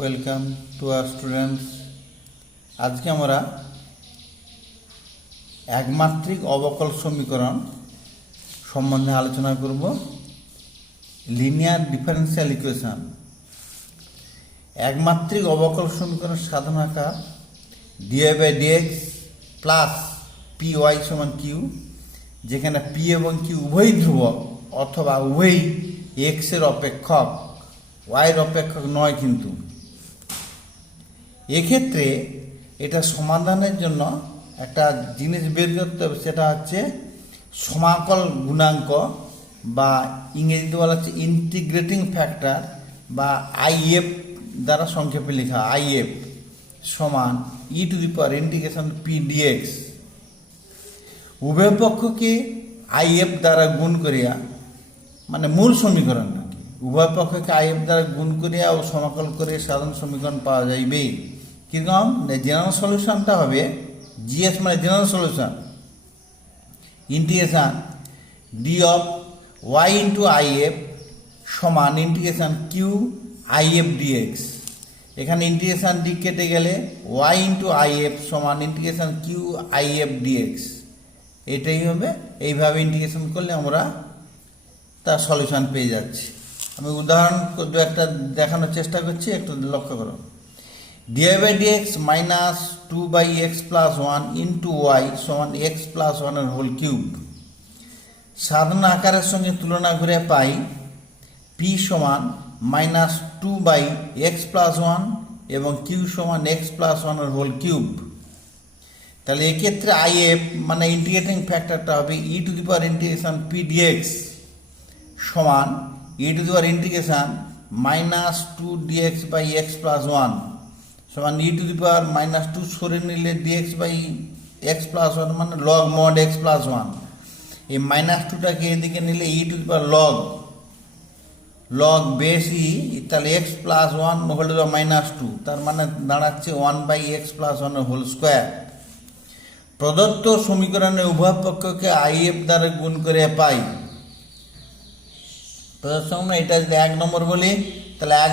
Welcome to our students. আজকে আমরা একমাত্রিক অবকল সমীকরণ সম্বন্ধে আলোচনা করব। Linear differential equation. একমাত্রিক অবকল সমীকরণের সাধারণ আকার dy/dx প্লাস py সমান q, যেখানে p এবং q উভয়ই ধ্রুবক অথবা উভয়ই x এর অপেক্ষক, y এর অপেক্ষক নয়। কিন্তু এক্ষেত্রে এটা সমাধানের জন্য একটা জিনিস বের করতে হবে, সেটা হচ্ছে সমাকল গুণাঙ্ক বা ইংরেজিতে বলা হচ্ছে ইন্টিগ্রেটিং ফ্যাক্টর বা আইএফ দ্বারা সংক্ষেপে লেখা আইএফ সমান e⁻ইন্টিগ্রেশন পি ডিএক্স। উভয় পক্ষকে আইএফ দ্বারা গুণ করিয়া, মানে মূল সমীকরণ নাকি, উভয় পক্ষকে আইএফ দ্বারা গুণ করিয়া ও সমাকল করে সাধারণ সমীকরণ পাওয়া যাইবে। কিরকম? জেনারেল সলিউশনটা হবে জিএস মানে general solution integration D of Y into IF সমান ইন্টিগ্রেশন কিউ আইএফ ডিএক্স। এখানে ইন্টিগ্রেশন ডি কেটে গেলে ওয়াই ইন্টু আইএফ সমান ইন্টিগ্রেশন কিউ আইএফ ডিএক্স। এটাই হবে। এইভাবে ইন্টিগ্রেশন করলে আমরা তার সলিউশন পেয়ে যাচ্ছি। আমি উদাহরণ একটা দেখানোর চেষ্টা করছি, একটু লক্ষ্য করো। dy/dx minus 2/x plus 1 into Y সমান এক্স প্লাস 1 হোল কিউব। সাধারণ আকারের সঙ্গে তুলনা করে পাই p সমান মাইনাস 2/x প্লাস 1 এবং q সমান x প্লাস 1 হোল কিউব। তাহলে এক্ষেত্রে আইএফ মানে ইন্টিগ্রেটিং ফ্যাক্টরটা হবে e⁻ইন্টিগ্রেশন p dx সমান e⁻ইন্টিগ্রেশন মাইনাস 2 dx/x প্লাস 1 সমান e⁻-2 সরে নিলে dx/x প্লাস 1 মানে লগ মড x প্লাস 1। এই -2টাকে এদিকে নিলে লগ বেস ই, তাহলে x প্লাস 1 হোল টু -2, তার মানে দাঁড়াচ্ছে 1/x প্লাস 1 হোল স্কোয়ার। প্রদত্ত সমীকরণে উভয় পক্ষকে আইএফ দ্বারা গুণ করে পাই। এটা যদি 1 নম্বর বলি, তাহলে 1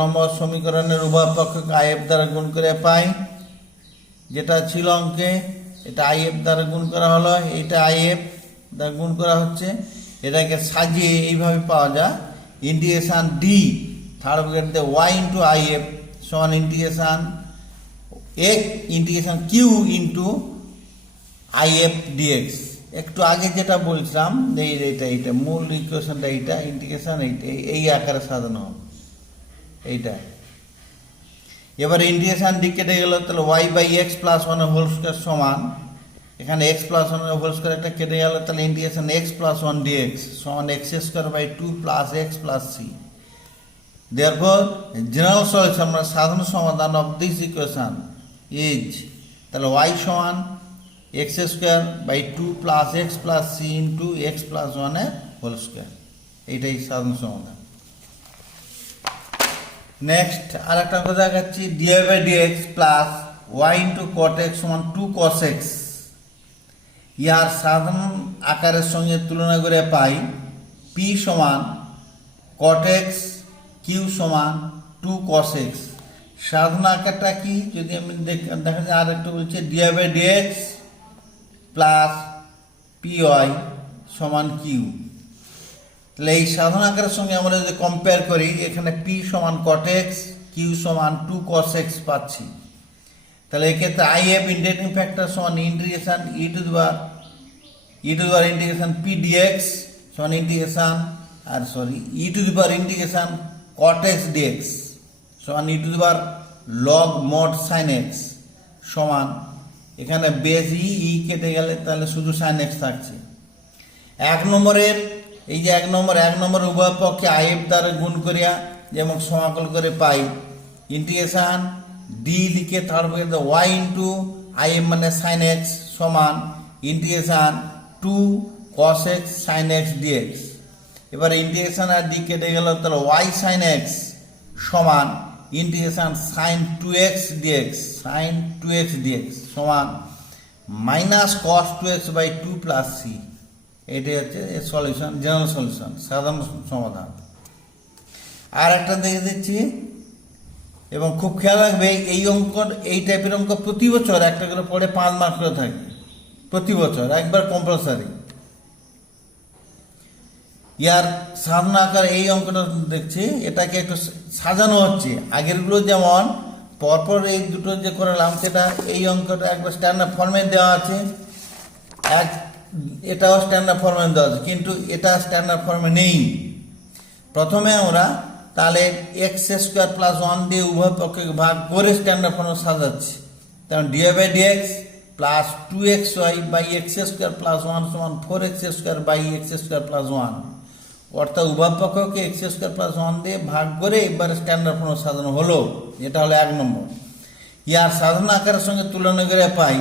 নম্বর সমীকরণের উভয় পক্ষকে আইএফ দ্বারা গুণ করে পাই, যেটা ছিল অঙ্কে। এটা আইএফ দ্বারা গুণ করা হলো, এটা আইএফ দ্বারা গুণ করা হচ্ছে। এটাকে সাজিয়ে এইভাবে পাওয়া যায় ইন্টিগ্রেশন ডি থার্ড ব্র্যাকেট দিয়ে ওয়াই ইন্টু আইএফ সমান integration Q into IF DX. একটু আগে যেটা বলছিলাম এইটা মূল ইকুয়েশনটা, এইটা ইন্টিগ্রেশন এই আকারে সাজানো হবে এইটা। এবার ইন্টিগ্রেশন ডি কেটে গেল, তাহলে y/x প্লাস 1 হোল স্কোয়ার সমান, এখানে x প্লাস 1 হোল স্কোয়ার একটা কেটে গেল, তাহলে ইন্টিগ্রেশন x প্লাস 1 dx সমান x² 2 + x + c। Therefore general solution মানে সাধারণ সমাধান অফ দিস ইকুয়েশন ইজ, তাহলে y সমান x² 2 + x + c into x plus 1 whole square. এইটাই সাধারণ সমাধান। নেক্সট আর একটা কথা দেখাচ্ছি, dy/dx plus y into cot x সমান 2 cos x। ইয়ার সাধারণ আকারের সঙ্গে তুলনা করে পাই p সমান cot x, q সমান 2 cos x। সাধারণ আকারটা কি যদি আমি দেখা যায়, আর একটু বলছি dy/dx প্লাস py সমান q। তাহলে এই সাধারণ আকারের সঙ্গে আমরা যদি কম্পেয়ার করি, এখানে p সমান cot x, q সমান 2 cos x পাচ্ছি। তাহলে এক্ষেত্রে আইএফ ইন্টিগ্রেটিং ফ্যাক্টর সমান ইন্টিগ্রেশন e⁻ইন্টিগ্রেশন p dx সমান ইন্টিগ্রেশন e⁻ইন্টিগ্রেশন cot x dx সমান e⁻log mod sin x সমান, এখানে বেস ই কেটে গেলে তাহলে শুধু sin x থাকছে। 1 নম্বরের এই যে 1 নম্বর উভয় পক্ষে আইএফ দ্বারা গুণ করিয়া যেমন সমাকল করে পাই ইন্টিগ্রেশন ডি লিখে third bracket Y into IF মানে সাইন এক্স সমান integration 2 cos x sin x dx। এবার ইন্টিগ্রেশন আর ডি কেটে গেল, তাহলে ওয়াই সাইন এক্স সমান ইন্টিগ্রেশন সাইন 2x dx সমান মাইনাস cos 2x/2 + c। এটাই হচ্ছে সলিউশন, জেনারেল সলিউশন, সাধারণ সমাধান। আর একটা দেখে দিচ্ছি, এবং খুব খেয়াল রাখবে এই অঙ্ক, এই টাইপের অঙ্ক প্রতি বছর একটা করে পড়ে 5 মার্ক করে থাকে, প্রতি বছর একবার কম্পালসারি। ইয়ার সাধনা আকার এই অঙ্কটা দেখছি, এটাকে একটু সাজানো হচ্ছে। আগেরগুলো যেমন পরপর এই দুটো যে করালাম, সেটা এই অঙ্কটা একবার স্ট্যান্ডার্ড ফর্মে দেওয়া আছে, এটাও স্ট্যান্ডার্ড ফর্মে দেওয়া আছে, কিন্তু এটা স্ট্যান্ডার্ড ফর্মে নেই। প্রথমে আমরা তাহলে এক্স স্কোয়ার প্লাস 1 দিয়ে উভয় পক্ষকে ভাগ করে স্ট্যান্ডার্ড ফর্মে সাজাচ্ছি। কারণ DY by dx plus 2xy by x square plus 1 সমান 4x square by x square plus 1, অর্থাৎ উভয় পক্ষকে এক্স স্কোয়ার প্লাস 1 দিয়ে ভাগ করে এবার স্ট্যান্ডার্ড ফর্মে সাজানো হলো। এটা হলো 1 নম্বর। ইয়ার সাধারণ আকারের সঙ্গে তুলনা করে পাই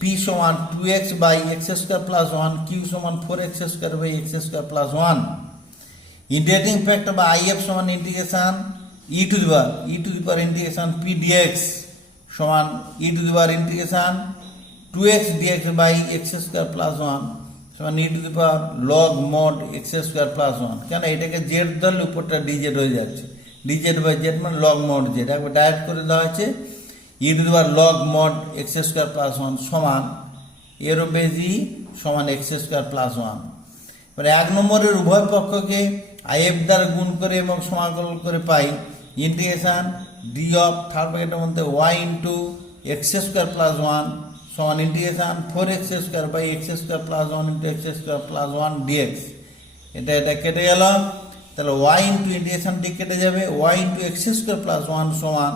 পি সমান 2x by x square plus 1, Q সমান 4x square by x square plus 1। Integrating factor বা আইএফ সমান integration e to the power integration P dx সমান e to the power integration 2x dx by x square plus 1 সমান e to the power log mod x square plus 1। কেন এটাকে z ধরলে উপরটা dz হয়ে যাচ্ছে, dz by z মানে log mod Z, একবার ডাইরেক্ট করে দেওয়া হয়েছে e to the power log mod x square plus 1 সমান এরও বেজি সমান এক্স স্কোয়ার প্লাস 1। এবার 1 নম্বরের উভয় পক্ষকে আইএফ দ্বারা গুণ করে এবং সমাকলন করে পাই ইন্টিগ্রেশন ডি অফ থার্ড ব্র্যাকেটের মধ্যে Y into X square plus 1 সমান integration 4x square by x square plus 1 into X square plus 1 DX. এটা কেটে গেল, তাহলে ওয়াই ইন্টু ইন্টিগ্রেশন ডি কেটে যাবে, Y into X square plus 1 সমান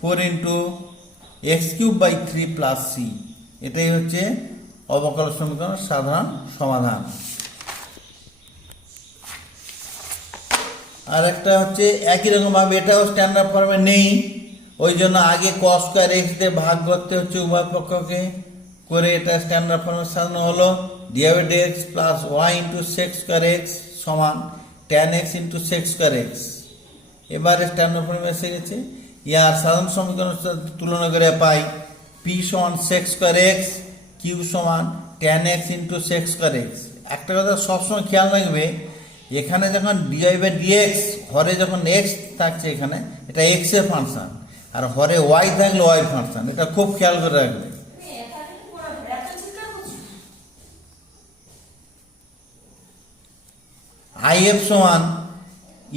4 into X cube by 3 plus C. এটাই হচ্ছে অবকলন সমীকরণের সাধারণ সমাধান। আর একটা হচ্ছে একই রকমভাবে এটাও স্ট্যান্ডার্ড ফর্মে নেই, ওই জন্য আগে কস স্কোয়ার এক্স দিয়ে ভাগ করতে হচ্ছে উভয় পক্ষকে, করে এটা স্ট্যান্ডার্ড ফর্মে সাজানো হলো dy by dx plus y into sec square x সমান tan x into sec square x. এবারে স্ট্যান্ডার্ড ফর্মে এসে গেছে। ইয়ার সাধারণ সমীকরণ তুলনা করে পাই পি সমান সেক্স স্কোয়ার এক্স, কিউ সমান tan x into sec square x. একটা কথা সবসময় খেয়াল রাখবে, এখানে যখন ডিওয়াই বাই ডিএক্স হরে যখন এক্স থাকছে, এখানে এটা এক্স এর ফাংশন, আর হরে ওয়াই থাকলে ওয়াই ফাংশন, এটা খুব খেয়াল করে রাখবে। আইএফ সমান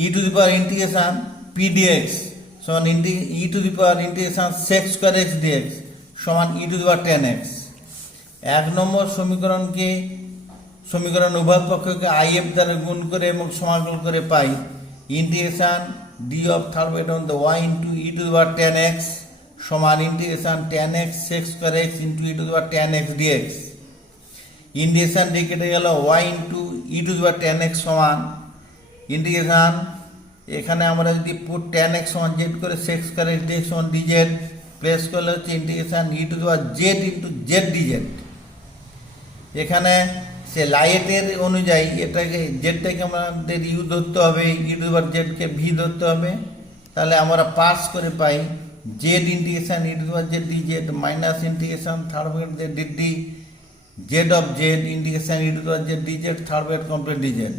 e to the power integration P dx সমান e to the power integration sec square x dx সমান e to the power 10x। 1 নম্বর সমীকরণ উভয় পক্ষকে আইএফ দ্বারা গুণ করে এবং সমাকলন করে পাই ইন্টিগ্রেশন ডি অফ থার্ড ব্র্যাকেটের মধ্যে Y into E to the power 10x সমান integration 10x sec square X into E to the power 10x DX. Integration D কেটে গেল, Y into E to the power 10x সমান integration, এখানে আমরা যদি put 10x সমান Z করে sex square x dx সমান ডিজেড প্লেস করলে হচ্ছে integration e to the power z into z DZ. এখানে সে লাইটের অনুযায়ী এটাকে জেডটাকে আমাদের ইউ ধরতে হবে, e to the power জেডকে V ধরতে হবে, তাহলে আমরা পাস করে পাই z integration e to the power z d z minus integration third bracket d d z of z integration e to the power z d z third bracket complete d z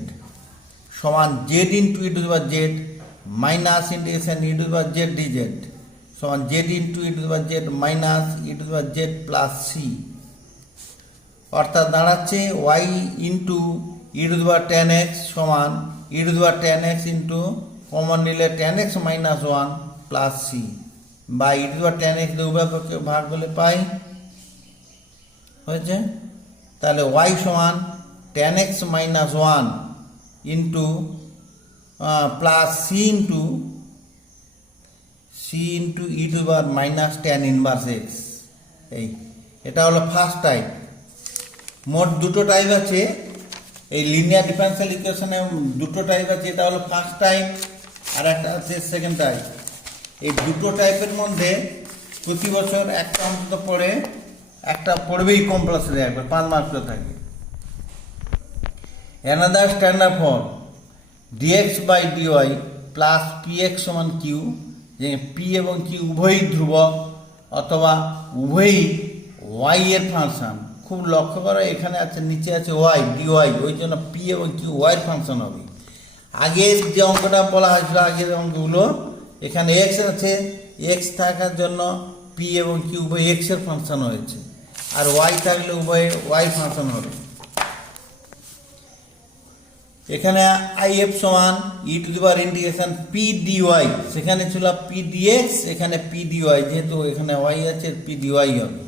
সমান z into E to the power z minus integration e to the power z d z সমান z into E to the power z minus E to the power z plus C. অর্থাৎ দাঁড়াচ্ছে y into E to the power 10x সমান e to the power 10x into common নিলে 10x minus 1 plus C, বা ই to the power 10x দিয়ে উভয় পক্ষে ভাগ করলে পাই হয়েছে। তাহলে ওয়াই সমান 10x minus 1 into plus C into E to the power minus 10 inverse X. এই এটা হলো ফার্স্ট টাইপ। মোট দুটো টাইপ আছে এই লিনিয়ার ডিফারেনশিয়াল ইকুয়েশনে, দুটো টাইপ আছে, এটা হলো ফার্স্ট টাইপ আর একটা আছে সেকেন্ড টাইপ। এই দুটো টাইপের মধ্যে প্রতি বছর একটা অন্তত পড়ে, একটা পড়বেই কম্পালসারি, একবার 5 মার্ক থাকে। Another standard form DX by dy plus PX সমান কিউ, যে পি এবং কিউ উভয়ই ধ্রুবক অথবা উভয়ই ওয়াই এর ফাংশন। খুব লক্ষ্য করো, এখানে আছে নিচে আছে ওয়াই ডিওয়াই, ওই জন্য পি এবং কিউ ওয়াই এর ফাংশন হবে। আগের যে অঙ্কটা বলা হয়েছিল, আগের অঙ্কগুলো এখানে এক্স আছে, এক্স থাকার জন্য পি এবং কিউ উভয় এক্স এর ফাংশন হয়েছে, আর ওয়াই থাকলে উভয়ে ওয়াই ফাংশন হবে। এখানে আই এফ সমান e to the power integration P d y, সেখানে ছিল পি ডি এক্স, এখানে পি ডি ওয়াই, যেহেতু এখানে ওয়াই আছে পি ডি ওয়াই হবে।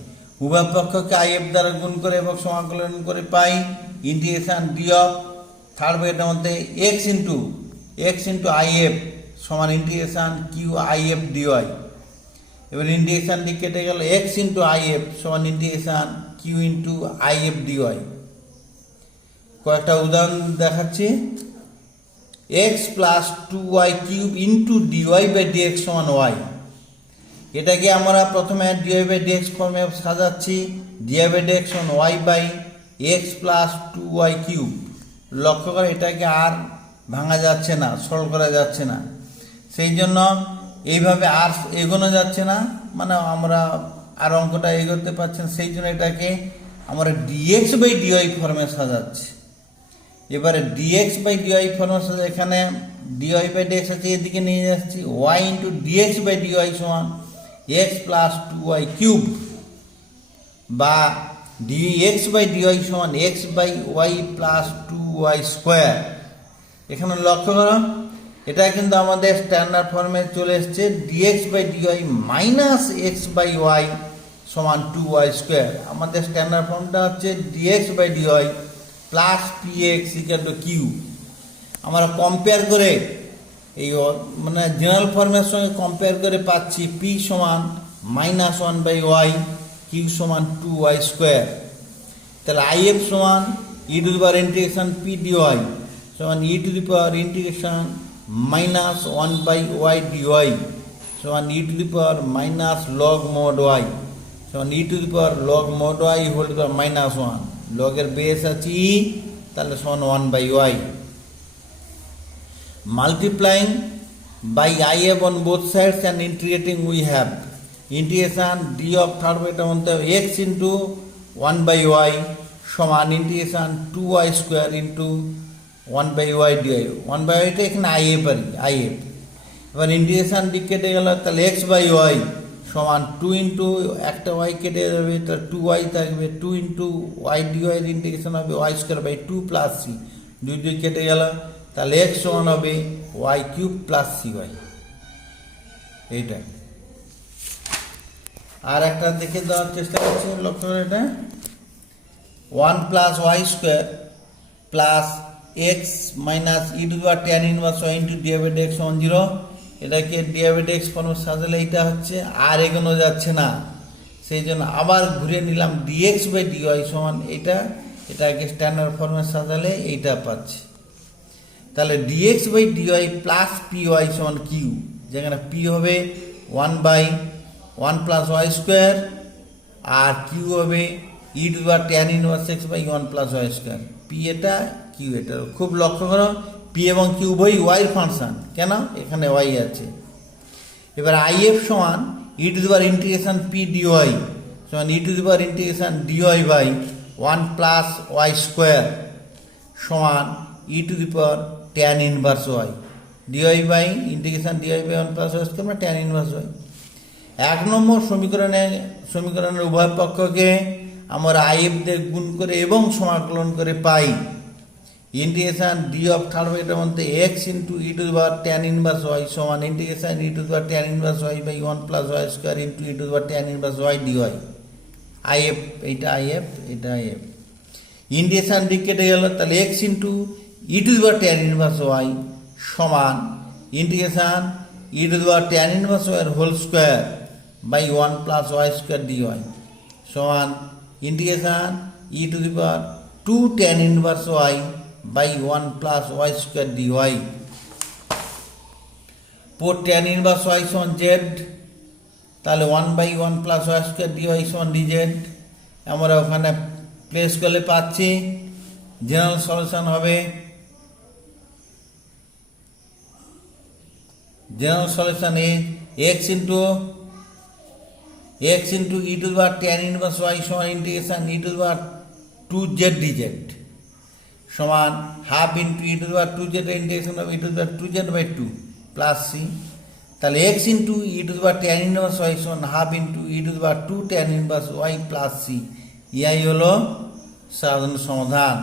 উভয় পক্ষকে আই এফ দ্বারা গুণ করে এবং সমাকলন করে পাই ইন্টিগ্রেশন ডি অফ থার্ড ব্র্যাকেটের মধ্যে এক্স ইন্টু আই এফ সমান integration Q I F D Y. এবার ইন্টিগ্রেশনটি কেটে গেল, এক্স ইন্টু আই এফ সমান integration Q into I F D Y. কয়েকটা উদাহরণ দেখাচ্ছি। X plus two Y cube into DY by DX সমান ওয়াই। এটাকে আমরা প্রথমে ডিওয়াই বাই ডিএক্স ফর্মে সাজাচ্ছি। ডিওয়াই বাই ডিএক্স সমান Y by X plus two Y cube. লক্ষ্য করে এটাকে আর ভাঙা যাচ্ছে না, সরল করা যাচ্ছে না, সেই জন্য এইভাবে আর এগোনো যাচ্ছে না, মানে আমরা আর অঙ্কটা এগোতে পারছেন, সেই জন্য এটাকে আমরা ডিএক্স বাই ডিওয়াই ফর্মে সাজাচ্ছি। এবারে ডিএক্স বাই ডিওয়াই ফর্মে সাজা, এখানে ডিওয়াই বাই ডিএক্স আছে, এদিকে নিয়ে যাচ্ছি। Y into dx by dy সমান x plus two Y cube, বা ডিএক্স বাই ডিওয়াই সমান x by y plus two Y square. এখানে লক্ষ্য করো এটা কিন্তু আমাদের স্ট্যান্ডার্ড ফর্মে চলে এসছে, DX by DY minus X by Y সমান টু ওয়াই স্কোয়ার। আমাদের স্ট্যান্ডার্ড ফর্মটা হচ্ছে DX by dy plus P X equal to Q. আমরা কম্পেয়ার করে এই মানে জেনারেল ফর্মের সঙ্গে কম্পেয়ার করে পাচ্ছি পি সমান minus one by y, Q সমান টু ওয়াই স্কোয়ার। তাহলে আই এফ সমান e to the power integration P dy সমান e to the power integration minus one by y dy সমান e to the power minus log mod y সমান e to the power log mod y whole to the power minus one. লগের base আছে e, তাহলে সমান one by y. Multiplying by I F on both sides and integrating we have integration D of third ব্র্যাকেটের মধ্যে x into one by Y সমান integration two Y square into one by y dy. One by ওয়াইটা এখানে I F আর I F. এবার integration D কেটে গেল, তাহলে এক্স বাই ওয়াই সমান টু ইন্টু একটা ওয়াই কেটে যাবে, তাহলে টু ওয়াই থাকবে, two into y dy integration হবে y square by two plus C, দুই দুই কেটে গেল, তাহলে এক্স সমান হবে Y cube plus C Y. এইটা আর একটা দেখে দেওয়ার চেষ্টা করছি, লক্ষ্য করে এটা one plus Y square plus X minus E to the power tan inverse Y into divided X সমান জিরো। এটাকে ডিভাইডেড এক্স ফর্মে সাজালে এইটা হচ্ছে, আর এগোনো যাচ্ছে না, সেই জন্য আবার ঘুরে নিলাম ডিএক্স বাই ডিওয়াই সমান এইটা, এটাকে স্ট্যান্ডার্ড ফর্মে সাজালে এইটা পাচ্ছি। তাহলে dx by dy plus P y সমান কিউ, যেখানে পি হবে one by one plus Y square, আর কিউ হবে e to the power tan inverse x by one plus Y square. P এটা, কিউ এটা। খুব লক্ষ্য করো পি এবং কিউ উভয়ই ওয়াই ফাংশন, কেন এখানে ওয়াই আছে। এবার আই এফ সমান e to the power integration P dy সমান e to the power integration dy by one plus Y square সমান e to the power tan inverse y, dy by integration dy by one plus Y square মানে tan inverse y. এক নম্বর সমীকরণের উভয় পক্ষকে আমরা I F দিয়ে গুণ করে এবং সমাকলন করে পাই ইন্টিগ্রেশন ডি অফ থার্ড ব্র্যাকেটের মধ্যে x into E to the power tan inverse y সমান integration e to the power tan inverse y by one plus Y square into E to the power tan inverse y dy. I F এইটা I F, এটা I F. Integration D কেটে গেল, তাহলে x into E to the power tan inverse y সমান integration e to the power tan inverse y whole square by one plus Y square dy সমান integration e to the power two tan inverse y by one plus Y square dy. পোর tan inverse y সমান z, তাহলে one by one plus Y square dy সমান dz. আমরা ওখানে place করলে পাচ্ছি general solution হবে, জেনারেল সলিউশন এ x into E to the power tan inverse y সমান integration e to the power two z dz সমান half into E to the power 2z integration of e to the power 2z by 2 plus C. তাহলে x into E to the power tan inverse y সমান half into E to the power 2 tan inverse y plus C. ইহাই হলো সাধারণ সমাধান।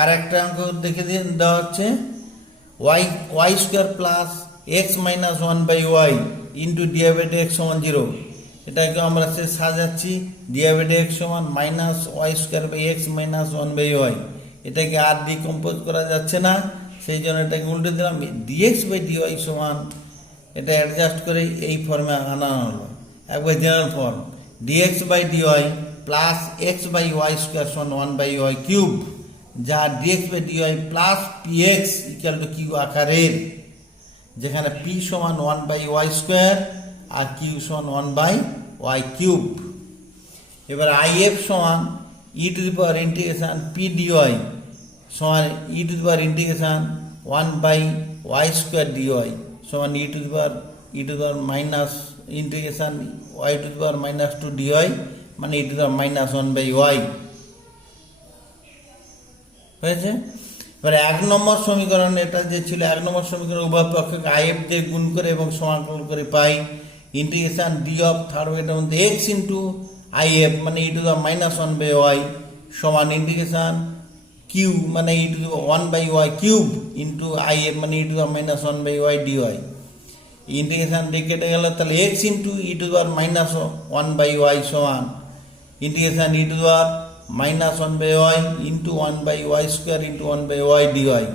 আর একটা অঙ্ক দেখে দিয়ে দেওয়া হচ্ছে Y square plus X minus 1/y into divided X সমান 0। এটাকে আমরা সে সাজাচ্ছি ডিভাইডেড এক্স সমান minus Y square by X minus 1/y। এটাকে আর ডিকম্পোজ করা যাচ্ছে না, সেই জন্য এটাকে উল্টে দিলাম ডিএক্স বাই ডিওয়াই সমান, এটা অ্যাডজাস্ট করে এই ফর্মে আনা হলো একবার general form DX by dy plus X by Y square সমান 1/y কিউব, যা DX by dy plus P X equal to Q আকারের, যেখানে পি সমান 1/y স্কোয়ার আর কিউ সমান 1/y কিউব। এবার আই এফ সমান e to the power integration P dy সমান e to the power integration 1/y square dy সমান e to the power minus integration y to the power minus 2 dy মানে e to the power minus 1/y হয়েছে। এবার 1 নম্বর সমীকরণ, এটা যে ছিল 1 নম্বর সমীকরণ উভয় পক্ষকে আই এফ দিয়ে গুণ করে এবং সমাকলন করে পাই ইন্টিগ্রেশন ডি অফ থার্ড এটার মধ্যে এক্স ইন্টু আই এফ মানে e to the power minus 1/y সমান ইন্টিগ্রেশন কিউ মানে e to the power 1/y cube into I F মানে e to the power minus 1/y dy. Integration দিয়ে কেটে গেল, তাহলে x into E to the power minus 1/y সমান integration e to the power minus 1/y into 1/y square into 1/y dy.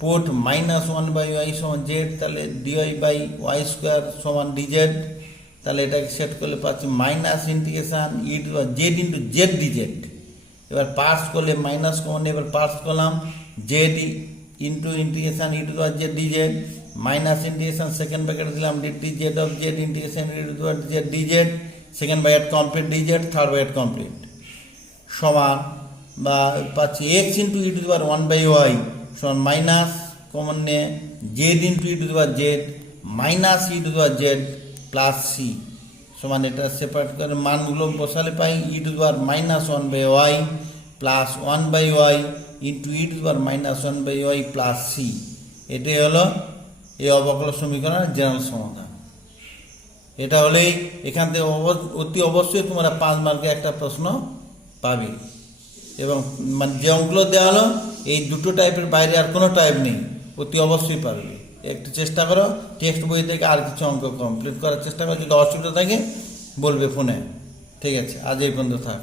Put minus 1/y সমান z, তাহলে dy by Y square সমান dz. তাহলে এটাকে সেট করলে পাচ্ছি minus integration e to the power z into z dz. এবার parts করলে minus common, এবার পার্টস করলাম z into integration e to the power z dz minus integration second bracket দিলাম d z of z integration e to the power z dz second bracket complete dz third bracket complete সমান বা পাচ্ছি x into E to the power 1/y সমান minus common নিয়ে z into E to the power z minus E to the power z plus C সমান, এটা separate করে মানগুলো বসালে পাই e to the power minus 1/y plus 1/y into E to the power minus 1/y plus C. এটাই হলো এই অবকল সমীকরণের জেনারেল সমাধান। এটা হলেই এখান থেকে অতি অবশ্যই তোমরা 5 মার্কে একটা প্রশ্ন পাবে, এবং মানে যে অঙ্কগুলো দেওয়া হলো এই দুটো টাইপের বাইরে আর কোনো টাইপ নেই, অতি অবশ্যই পারবে। একটু চেষ্টা করো টেক্সট বই থেকে আর কিছু অঙ্ক কমপ্লিট করার চেষ্টা করো, যদি অসুবিধা থাকে বলবে ফোনে। ঠিক আছে, আজ এই পর্যন্ত থাক।